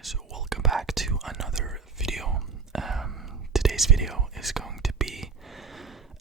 guys, welcome back to another video. Today's video is going to be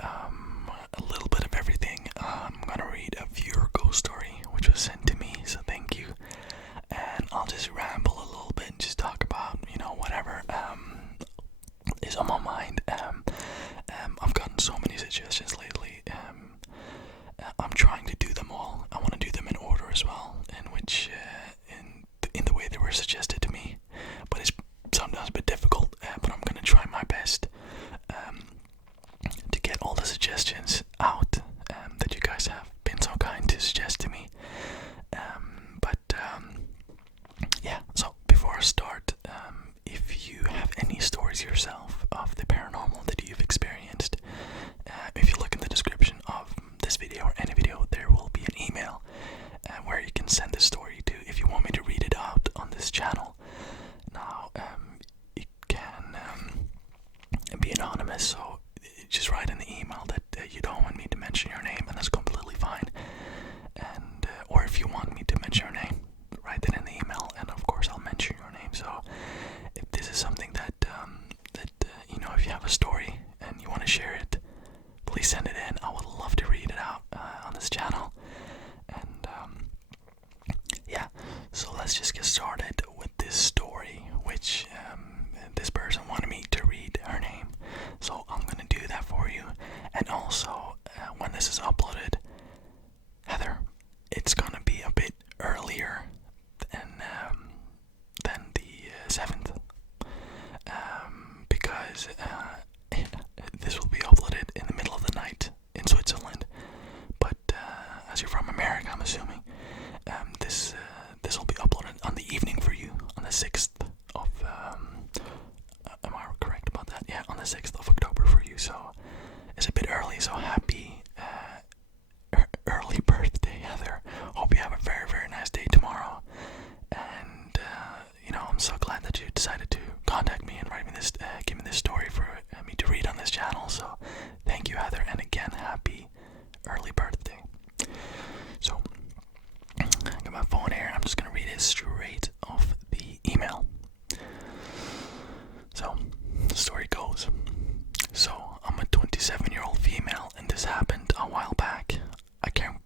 a little bit of everything. I'm gonna read a viewer ghost story which was sent to me, so thank you. And I'll just ramble a little bit and just talk about, whatever is on my mind. I've gotten so many suggestions lately. I'm trying to do them all. I want to do them in order as well, in the way they were suggested to me, but it's sometimes a bit difficult, but I'm gonna try my best to get all the suggestions out that you guys have been so kind to suggest to me. Yeah, so before I start, if you have any stories yourself of the paranormal that you've experienced, if you look in the description of this video or any video, there will be an email where you can send this story to if you want me to read it out on this channel. Now, it can be anonymous, so just write in the email that you don't want me to mention your name, and that's completely fine. And or if you want me to mention your name, write it in the email, and of course I'll mention your name. So if this is something that if you have a story and you want to share it, please send it in. I would love to read it out on this channel. And yeah, so let's just get started with this story, which this person wanted me to read her name. So I'm gonna do that for you. And also, when this is uploaded, Heather, it's gonna be a bit earlier than the 7th, because this will be uploaded in the middle of the night in Switzerland. But as you're from America, I'm assuming this will be uploaded on the evening for you on the 6th of. Am I correct about that? Yeah, on the 6th of October for you. So it's a bit early. So happy early birthday, Heather. Hope you have a very, very nice day tomorrow. And I'm so glad that you decided to contact me and write me this, give me this story for me to read on this channel. So thank you, Heather, and again, happy early birthday. So I got my phone here. I'm just gonna read it straight off the email. So the story goes. So I'm a 27-year-old female, and this happened a while back.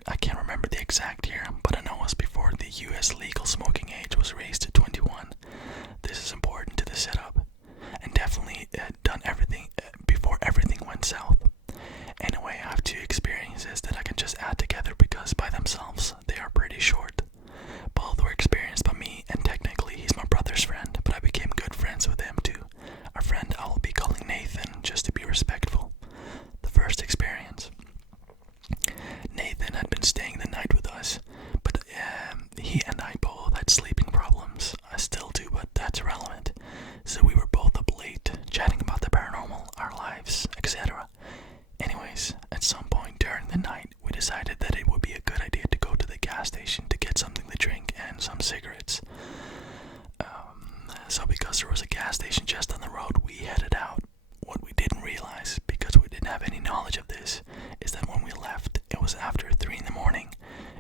I can't remember the exact year, but I know it was before the US legal smoking age was raised to 21. This is important to the setup, and definitely done everything before everything went south. Anyway, I have two experiences that I can just add together because by themselves they are pretty short. Both were experienced by me, and technically he's my brother's friend, but I became good friends with him too. A friend I will be calling Nathan, just to be respectful. The first experience. Nathan had been staying the night with us, but he and I both had sleeping problems. I still do, but that's irrelevant. So we were both up late, chatting about the paranormal, our lives, etc. Anyways, at some point during the night, we decided that it would be a good idea to go to the gas station to get something to drink and some cigarettes. So because there was a gas station just on the road, we headed out. What we didn't realize, because we didn't have any knowledge of this, is that when we left, it was after 3 in the morning.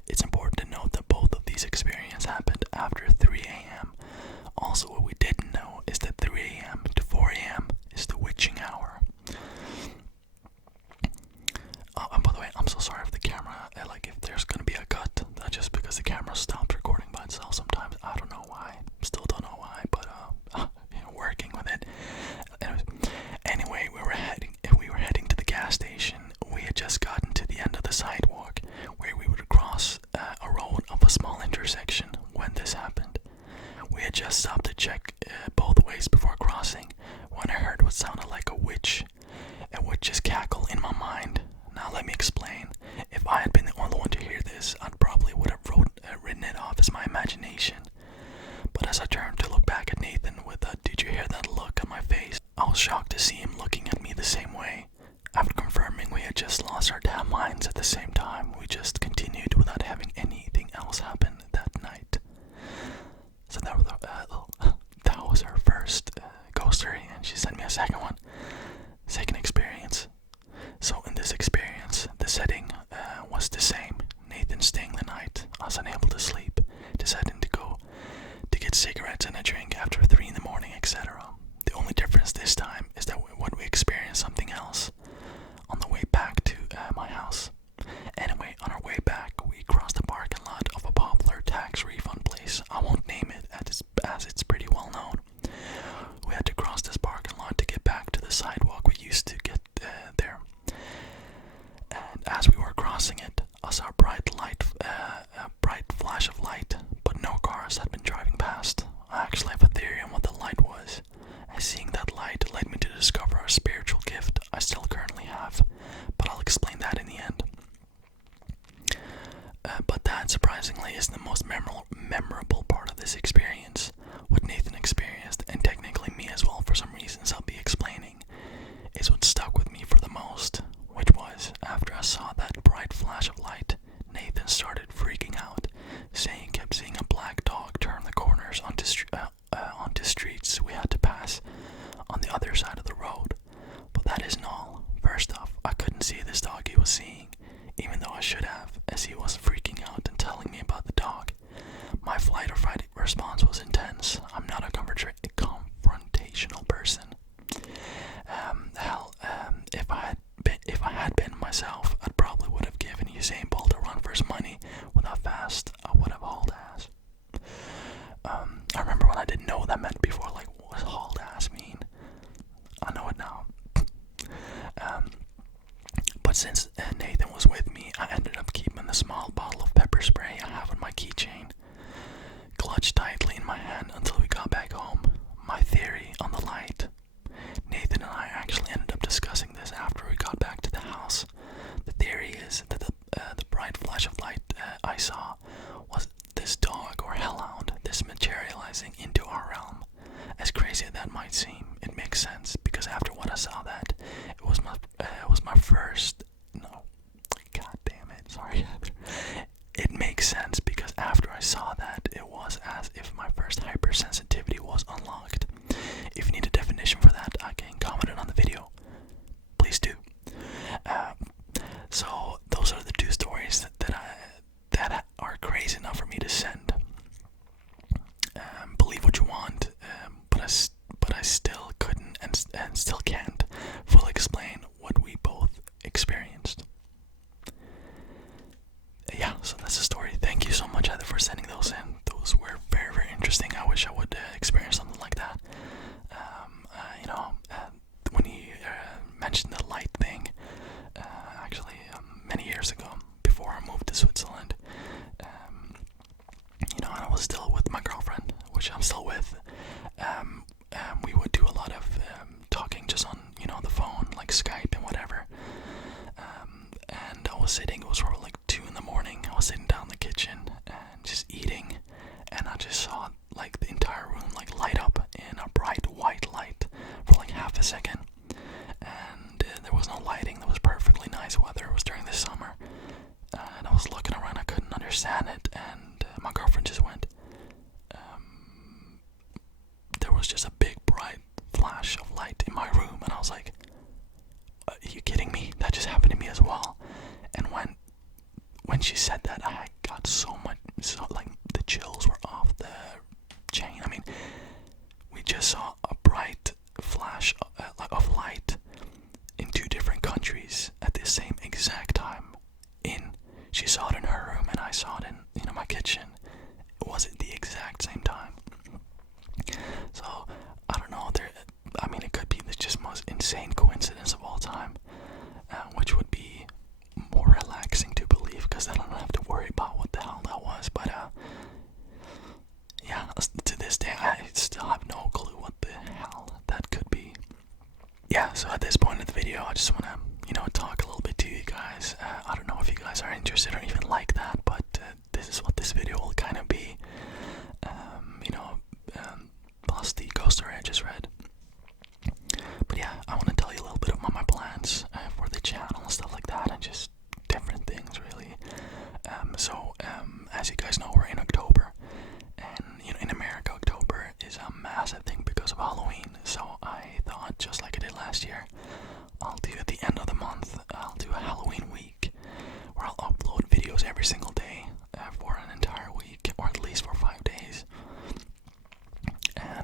It's important to note that both of these experiences happened after 3 a.m. Also, what we didn't know is that 3 a.m. to 4 a.m. is the witching hour. And by the way, I'm so sorry if the camera, if there's gonna be a cut, just because the camera stops recording by itself sometimes. I don't know why. Still don't know why, but working with it. Anyway, we were heading to the gas station. We had just gotten to the end of the sidewalk where we would cross a road of a small intersection when this happened. We had just stopped to check both ways before crossing when I heard what sounded like a witch's cackle in my mind. Now let me explain. If I had been the only one to hear this, I probably would have written it off as my imagination. But as I turned to look back at Nathan with a "did you hear that" look on my face, I was shocked to see him looking at me the same way. After confirming we had just lost our damn minds at the same time, we just continued without having anything else happen that night. So that was her first ghost story, and she sent me a second one. Second experience. So in this experience, the setting was the same. Nathan staying the night. I was unable to sleep, deciding to go to get cigarettes cigarettes and a drink after 3 in the morning, etc. The only difference this time is that when we experienced something else on the way back to my house. Anyway, on our way back, we crossed the parking lot of a popular tax refund place. I won't name it as it's pretty well known. We had to cross this parking lot to get back to the sidewalk we used to get there. And as we were crossing it, I saw a bright flash of light, but no cars had been driving past. I actually have a theory on what the light was, and seeing that light led me to discover a spiritual gift I still currently have, but I'll explain that in the end. But that, surprisingly, is the most memorable part of this experience. What Nathan experienced, and technically me as well for some reasons I'll be explaining, is what stuck with me for the most, which was, after I saw that bright flash of light, Nathan started freaking out, saying he kept seeing a black dog turn the corners onto streets we had to pass on the other side of the road. But that isn't all. First off, I couldn't see this dog he was seeing, even though I should have, as he was freaking out and telling me about the dog. My flight or fight response was intense. I'm not a confrontational person. If I had been myself, I probably would have given Usain Bolt a run for his money with how fast I would have hauled ass. I remember when I didn't know what that meant before, like, what does hauled ass mean? I know it now. But since Nathan was with me, I ended up keeping the small bottle of pepper spray I have on my keychain clutched tightly in my hand until we got back home. My theory on the light. Nathan and I actually ended up discussing this after we got back to the house. The theory is that the bright flash of light I saw was this dog or hellhound, this materializing into our realm. As crazy as that might seem, it makes sense because after what I saw, that it was my first. No, god damn it, sorry. It makes sense because after I saw that, it was as if my first hypersensitivity was unlocked. If you need a definition for that, I can comment it on the video. Please do. So those are the two stories that are crazy enough for me to send. Believe what you want, but I still couldn't and still can't fully explain what we both experienced. Yeah, so that's the story. Thank you so much, Heather, for sending those in. Those were very, very interesting. I wish I would experience something like that. When you mentioned the light thing, actually, many years ago, before I moved to Switzerland, and I was still with my girlfriend, which I'm still with. We would do a lot of talking just on, the phone, like Skype and whatever. And I was sitting, it was probably like 2 in the morning. I was sitting down in the kitchen and just eating, and I just saw like the entire room like light up in a bright white light for like half a second. And there was no lighting. There was perfectly nice weather. It was during the summer, and I was looking around. I couldn't understand it, and my girlfriend just went. There was just a big bright flash of light in my room, and I was like, "Are you kidding me? That just happened to me as well." And when she said that, I got so like the chills were off the chain. I mean, we just saw a bright flash of light in 2 different countries at the same exact time. She saw it in her room, and I saw it in my kitchen. It was at the exact same time. So I don't know. It could be the just most insane coincidence of all time, which would be more relaxing to believe because I don't have to worry about what the hell that was. But yeah, to this day I still have no clue what the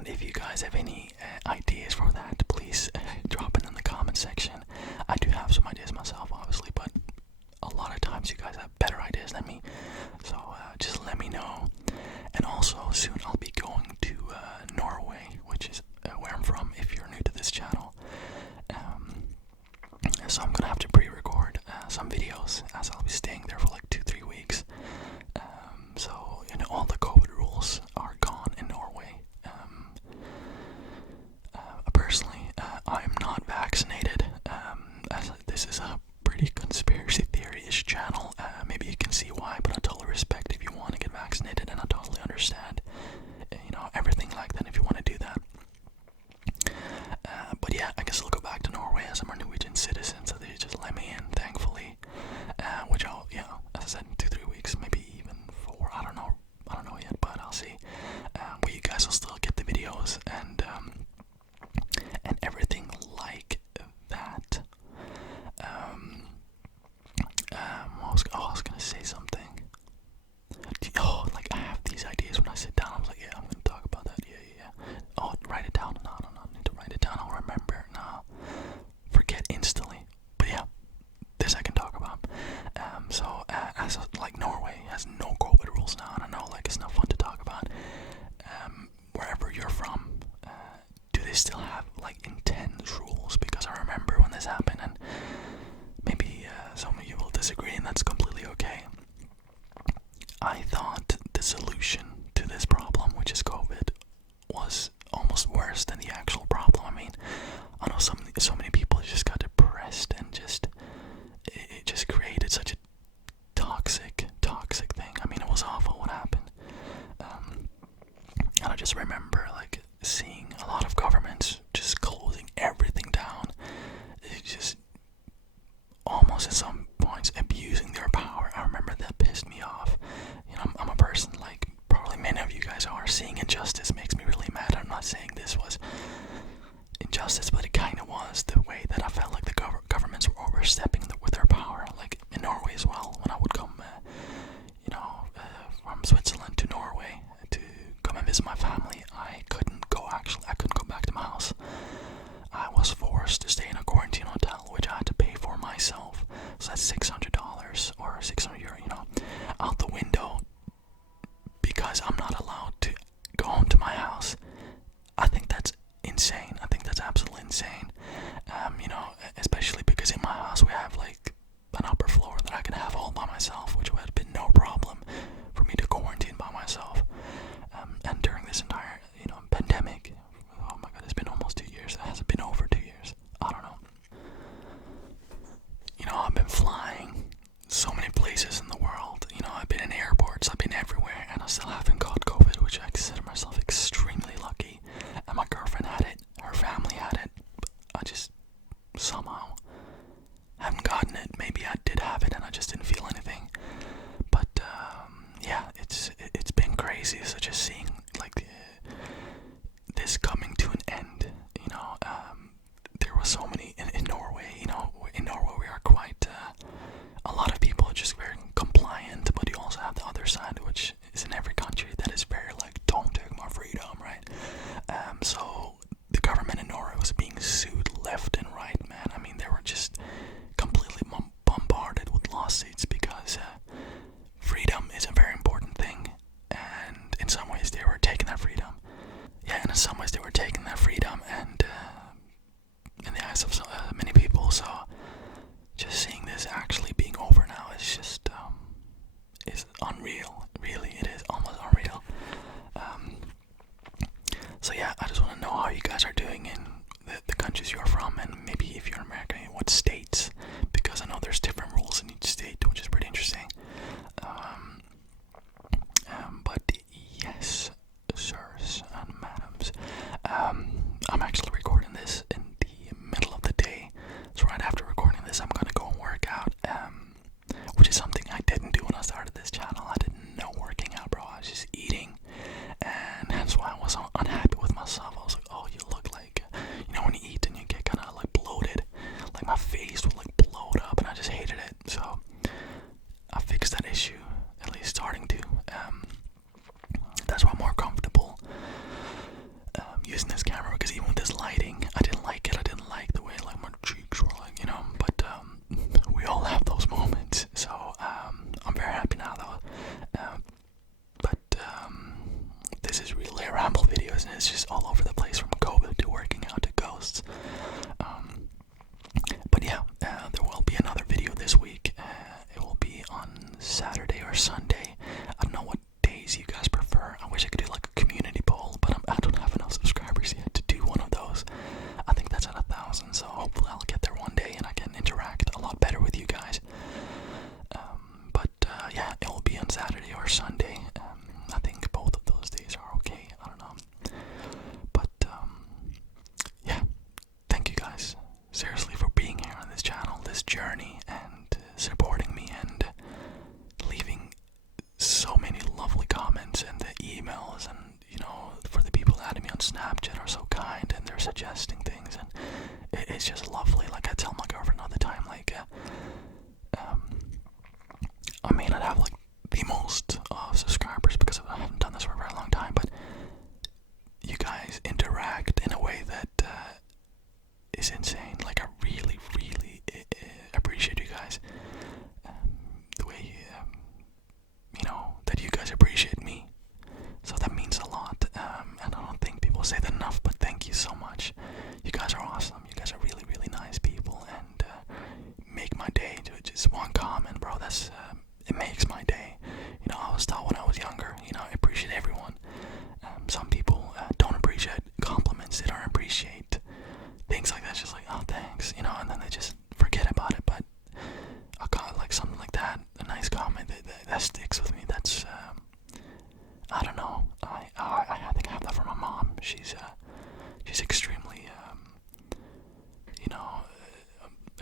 if you guys have any ideas for that, please drop it in the comment section. I do have some ideas myself, obviously, but a lot of times you guys have better ideas than me. So just let me know. And also, soon I'll be going to Norway, which is where I'm from, if you're new to this channel. So I'm gonna have to pre-record some videos, as I'll be staying there for like 2-3 weeks. So, all the COVID rules are gone in Norway. Personally, I'm not vaccinated, as this is a pretty conspiracy theory-ish channel. Maybe you can see why, but I totally respect if you want to get vaccinated, and I totally understand, everything like that if you want to do that. But yeah, I guess I'll go back to Norway as I'm a Norwegian citizen, so they just let me in, thankfully. Which I'll, as I said, in 2-3 weeks, maybe even 4. I don't know yet, but I'll see. But you guys will still get the videos and everything like that. I was gonna say something. Like I have these ideas when I sit down. I was like, yeah, I'm gonna talk about that. Yeah. Oh, write it down. No, I need to write it down. I'll remember. No, forget instantly. But yeah, this I can talk about. Like Norway has no COVID rules now, and I know like it's not fun to talk about. Wherever you're from, do they still have like intense rules? Because I remember when this happened, and maybe some of you will disagree, and that's completely okay. I thought the solution to this problem, which is COVID, was almost worse than the actual problem. I mean, I know so many people just got depressed, and it just created such a toxic thing. I mean, it was awful what happened. And I just remember like seeing a lot of governments just closing everything down. It just almost at some points abusing their power. I remember that pissed me off. I'm a person like probably many of you guys are. Seeing injustice makes me really mad. I'm not saying this was injustice, but it kind of was, the way that I felt like the governments were overstepping with their power, like in Norway as well. When I would come, from Switzerland to Norway to come and visit my family, I couldn't go back to my house. I was forced to stay in a quarantine hotel, which I had to pay for myself. So that's $600 or 600 euro, out the window, because I'm not allowed to go home to my house. I think that's insane. I think that's absolutely insane. Especially because in my house we have like an upper floor that I can have all by myself, which would have been no problem for me to quarantine by myself. And during this entire, pandemic, oh my god, it's been almost 2 years. It hasn't been over 2 years. I don't know. I've been flying so many places in the world. I've been in airports, I've been everywhere, and I still haven't got COVID, which I consider myself extremely lucky. And my girlfriend had it, her family had it. I just somehow haven't gotten it. Maybe I did have it and I just didn't feel anything. But yeah, it's been crazy. So just seeing like this coming to an end. There was so many in Norway. In Norway we are quite a lot of people are just very compliant, but you also have the other side, which is in every country, that is very like, don't take my freedom, right? So the government in Norway was being sued left and right, man. I mean, they were just completely bombarded with lawsuits because freedom is a very important thing, and in some ways they were taking that freedom. Yeah, and in some ways they were taking that freedom, and in the eyes of many people. So just seeing this actually being over now is just is unreal. Really, it is almost unreal. So yeah, I just want to know how you guys are doing in the countries you're from, and maybe if you're in America, in what states, because I know there's different rules in each state, which is pretty interesting. But yes, sirs and madams, I'm actually recording this in the middle of the day, so right after recording this I'm gonna go and work out, which is something I didn't do when I started this channel. I didn't know working out, bro. I was just eating, and that's why I was unhappy with myself. I was like, oh, you look like, when you eat and you get kind of like bloated, like my face would like using this camera because even with this lighting, I didn't like it. I didn't like the way like my cheeks were like, but we all have those moments. So I'm very happy now though. But this is really a ramble video, and it's just all over the place from COVID to working out to ghosts. But yeah, there will be another video this week. It will be on Saturday or Sunday. I don't know what days you guys prefer. I wish I could do like a community poll, but I don't have enough subscribers yet to do one of those. I think that's at 1,000, so hopefully I'll get there one day and I can interact a lot better with you guys. But yeah, it will be on Saturday or Sunday. I think both of those days are okay. I don't know. But yeah, thank you guys seriously for being here on this channel, this journey, and supporting me and leaving so many lovely comments and the emails, and for the people that added me on Snapchat are so kind and they're suggesting things, and it's just lovely. Like I tell my girlfriend all the time, like I may not have like the most subscribers because I haven't done this for a very long time, but you guys interact in a way that is insane. Like I really, really appreciate you guys. The way that you guys appreciate me. So that means a lot. And I don't think people say that enough, but thank you so much. You guys are awesome. You guys are really, really nice people, and make my day. Just one comment, bro. That's it makes my day. I was taught when I was younger. I appreciate everyone. Some people don't appreciate compliments. They don't appreciate things like that. It's just like, oh, thanks, and then they just forget about it. But I got like something like that, a nice comment that sticks with me. That's I don't know. I think I have that from my mom. She's extremely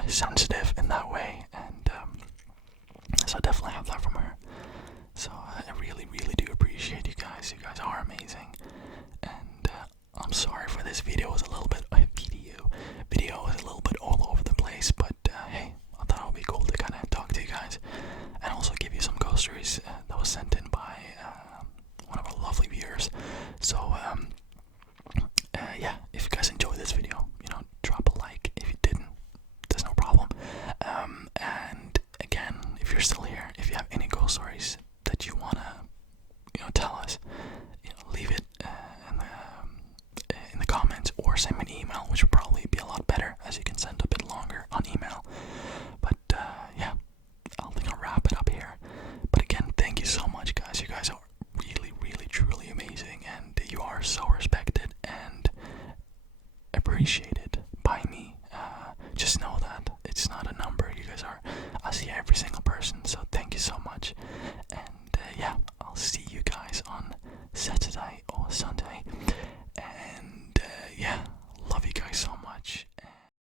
sensitive in that way, and so I definitely have that from her. So I really, really do appreciate you guys. You guys are amazing, and I'm sorry for this video. Was a little bit video was a little bit all over the place, but hey, I thought it would be cool to kind of talk to you guys and also give you some ghost stories that was sent in by one of our lovely viewers. So yeah, if you guys enjoyed this video, drop a like. If you didn't, there's no problem. And again, if you're still here, if you have any ghost stories that you wanna tell us, leave it in the comments, or send me an email, which would probably be a lot better, as you can send a bit longer on email. But yeah, I think I'll wrap it up here. But again, thank you so much, guys. You guys are really, really, truly amazing, and you are so respected and appreciated.